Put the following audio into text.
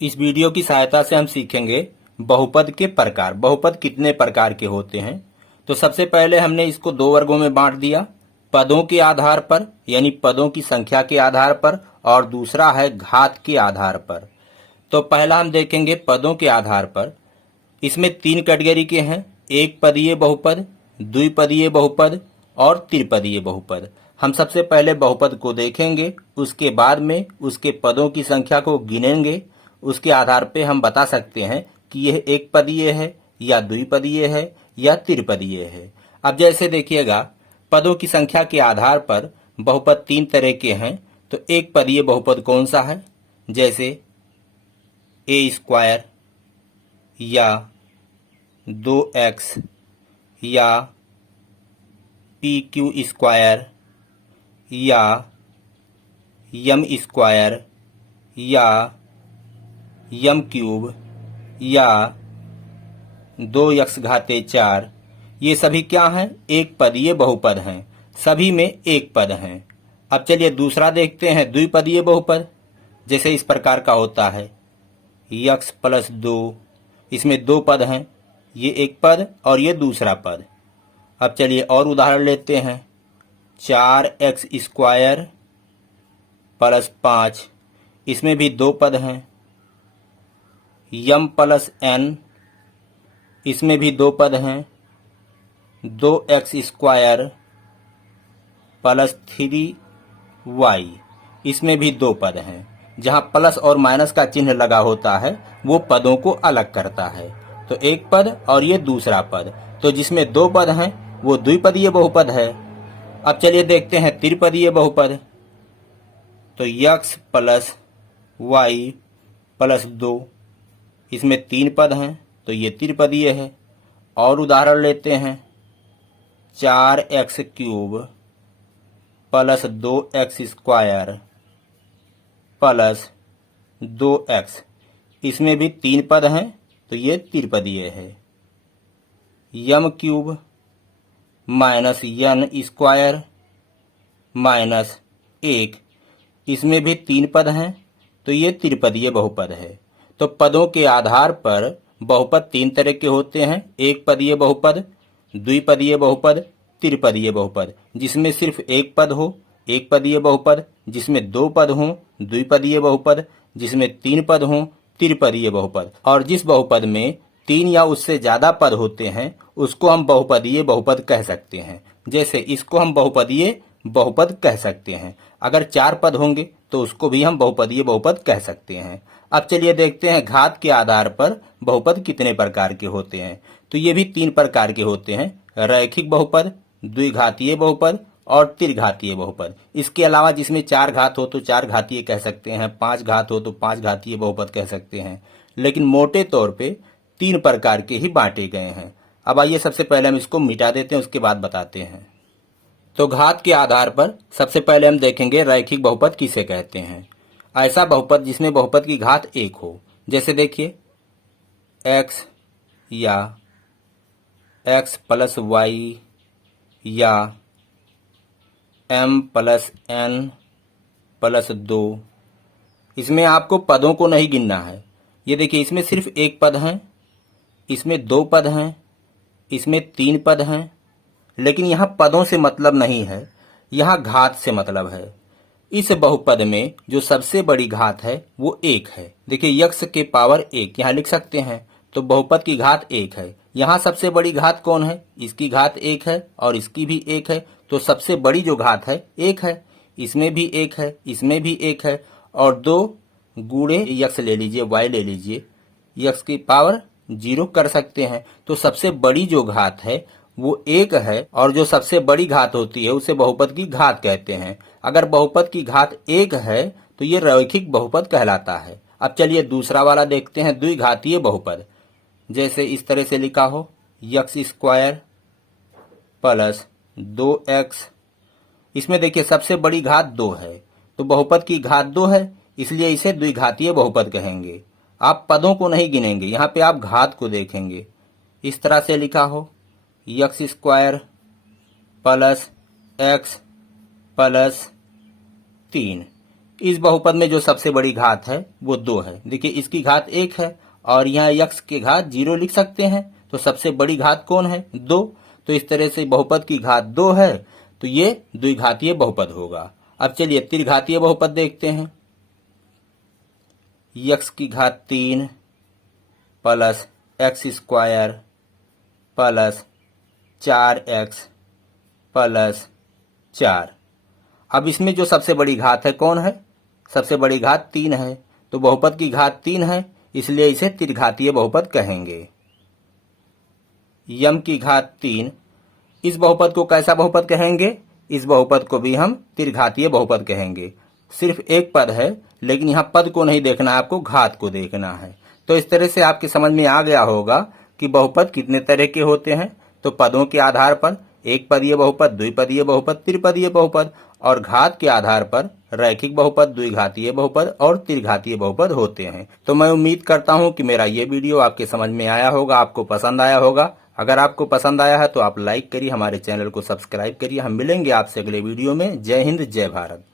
इस वीडियो की सहायता से हम सीखेंगे बहुपद के प्रकार। बहुपद कितने प्रकार के होते हैं। तो सबसे पहले हमने इसको दो वर्गों में बांट दिया, पदों के आधार पर यानी पदों की संख्या के आधार पर, और दूसरा है घात के आधार पर। तो पहला हम देखेंगे पदों के आधार पर। इसमें तीन कैटेगरी के हैं, एक पदीय बहुपद, द्विपदीय बहुपद और त्रिपदीय बहुपद। हम सबसे पहले बहुपद को देखेंगे, उसके बाद में उसके पदों की संख्या को गिनेंगे। उसके आधार पे हम बता सकते हैं कि यह एक पदीय है या द्विपदीय है या त्रिपदीय है। अब जैसे देखिएगा, पदों की संख्या के आधार पर बहुपद तीन तरह के हैं। तो एक पदीय बहुपद कौन सा है, जैसे ए स्क्वायर या 2x या पी क्यू स्क्वायर या यम स्क्वायर या यम क्यूब या 2x घाते 4, ये सभी क्या हैं, एक पदीय बहुपद हैं। सभी में एक पद हैं। अब चलिए दूसरा देखते हैं, द्विपदीय बहुपद। जैसे इस प्रकार का होता है x प्लस 2, इसमें दो पद हैं, ये एक पद और ये दूसरा पद। अब चलिए और उदाहरण लेते हैं, 4x स्क्वायर प्लस 5, इसमें भी दो पद हैं। यम प्लस n, इसमें भी दो पद हैं। 2x स्क्वायर प्लस 3y, इसमें भी दो पद हैं। जहां प्लस और माइनस का चिन्ह लगा होता है वो पदों को अलग करता है। तो एक पद और ये दूसरा पद, तो जिसमें दो पद हैं वो द्विपदीय बहुपद है। अब चलिए देखते हैं त्रिपदीय बहुपद। तो x प्लस y प्लस 2, इसमें तीन पद हैं, तो ये त्रिपदीय है। और उदाहरण लेते हैं, 4x cube plus 2x square plus 2x, इसमें भी तीन पद हैं, तो ये त्रिपदीय है। M cube minus n square minus 1, इसमें भी तीन पद हैं, तो ये त्रिपदीय बहुपद है। तो पदों के आधार पर बहुपद तीन तरह के होते हैं, एक पदीय बहुपद, द्विपदीय बहुपद, त्रिपदीय बहुपद। जिसमें सिर्फ एक पद हो, एक पदीय बहुपद। जिसमें दो पद हों, द्विपदीय बहुपद। जिसमें तीन पद हों, त्रिपदीय बहुपद। और जिस बहुपद में तीन या उससे ज्यादा पद होते हैं उसको हम बहुपदीय बहुपद कह सकते हैं। जैसे इसको हम बहुपदीय बहुपद कह सकते हैं। अगर चार पद होंगे तो उसको भी हम बहुपदीय बहुपद कह सकते हैं। अब चलिए देखते हैं घात के आधार पर बहुपद कितने प्रकार के होते हैं। तो ये भी तीन प्रकार के होते हैं, रैखिक बहुपद, द्विघातीय बहुपद और त्रिघातीय बहुपद। इसके अलावा जिसमें चार घात हो तो चार घातीय कह सकते हैं, पांच घात हो तो पांच घातीय बहुपद कह सकते हैं। लेकिन मोटे तौर पे तीन प्रकार के ही बांटे गए हैं। अब आइए सबसे पहले हम इसको मिटा देते हैं, उसके बाद बताते हैं। तो घात के आधार पर सबसे पहले हम देखेंगे रैखिक बहुपद किसे कहते हैं। ऐसा बहुपद जिसमें बहुपद की घात एक हो। जैसे देखिए x या x प्लस वाई या m प्लस n प्लस 2। इसमें आपको पदों को नहीं गिनना है। ये देखिए इसमें सिर्फ एक पद है, इसमें दो पद हैं, इसमें तीन पद हैं। लेकिन यहाँ पदों से मतलब नहीं है, यहाँ घात से मतलब है। इस बहुपद में जो सबसे बड़ी घात है वो एक है। देखिए x के पावर एक यहाँ लिख सकते हैं, तो बहुपद की घात एक है। यहाँ सबसे बड़ी घात कौन है, इसकी घात एक है और इसकी भी एक है। तो सबसे बड़ी जो घात है एक है, इसमें भी एक है, इसमें भी एक है। और दो गुणे x ले लीजिए, y ले लीजिए, x की पावर 0 कर सकते हैं। तो सबसे बड़ी जो घात है वो एक है, और जो सबसे बड़ी घात होती है उसे बहुपद की घात कहते हैं। अगर बहुपद की घात एक है तो ये रैखिक बहुपद कहलाता है। अब चलिए दूसरा वाला देखते हैं, द्विघातीय बहुपद। जैसे इस तरह से लिखा हो, x स्क्वायर प्लस 2x, इसमें देखिए सबसे बड़ी घात 2 है, तो बहुपद की घात 2 है, इसलिए इसे द्विघातीय बहुपद कहेंगे। आप पदों को नहीं गिनेंगे, यहाँ पे आप घात को देखेंगे। इस तरह से लिखा हो, x square plus x plus 3, इस बहुपद में जो सबसे बड़ी घात है वो 2 है। देखिए इसकी घात 1 है और यहाँ x की घात 0 लिख सकते हैं, तो सबसे बड़ी घात कौन है? 2। तो इस तरह से बहुपद की घात 2 है, तो ये द्विघातीय बहुपद होगा। अब चलिए त्रिघातीय बहुपद देखते हैं। x की घात 3 plus x square plus 4x plus 4। अब इसमें जो सबसे बड़ी घात है कौन है? सबसे बड़ी घात 3 है, तो बहुपद की घात 3 है, इसलिए इसे त्रिघातीय बहुपद कहेंगे। यम की घात 3, इस बहुपद को कैसा बहुपद कहेंगे? इस बहुपद को भी हम त्रिघातीय बहुपद कहेंगे। सिर्फ एक पद है, लेकिन यहाँ पद को नहीं देखना है, आपको घात को देखना है। तो इस तरह से आपके समझ में आ गया होगा कि बहुपद कितने तरह के होते हैं। तो पदों के आधार पर एक पदीय बहुपद, द्विपदीय बहुपद, त्रिपदीय बहुपद, और घात के आधार पर रैखिक बहुपद, द्विघातीय बहुपद और त्रिघातीय बहुपद होते हैं। तो मैं उम्मीद करता हूं कि मेरा ये वीडियो आपके समझ में आया होगा, आपको पसंद आया होगा। अगर आपको पसंद आया है तो आप लाइक करिए, हमारे चैनल को सब्सक्राइब करिए। हम मिलेंगे आपसे अगले वीडियो में। जय हिंद, जय भारत।